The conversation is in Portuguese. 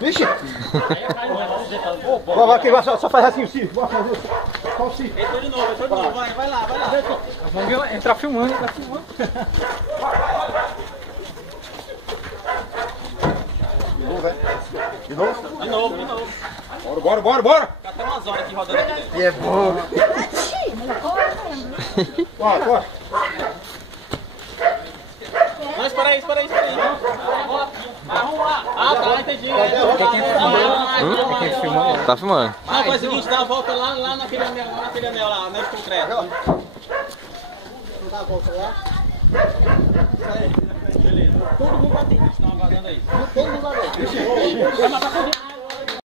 Vixe! Vai aqui, só faz assim o Ciro. Só o Ciro. Entrou de novo, vai lá. Vamos entrar filmando, tá filmando. De novo, é? De novo? De novo. Bora! Tá até umas horas aqui rodando aqui dentro. E é bom. Bora. Não, espera aí. Vamos lá. Ah, tá, entendi. Tá filmando. Não, faz o seguinte, dá a volta lá naquele anel lá, anel de concreto. Não dá a volta lá? Beleza. Todo mundo batendo, estão aguardando aí. Todo mundo vai ver. Vai matar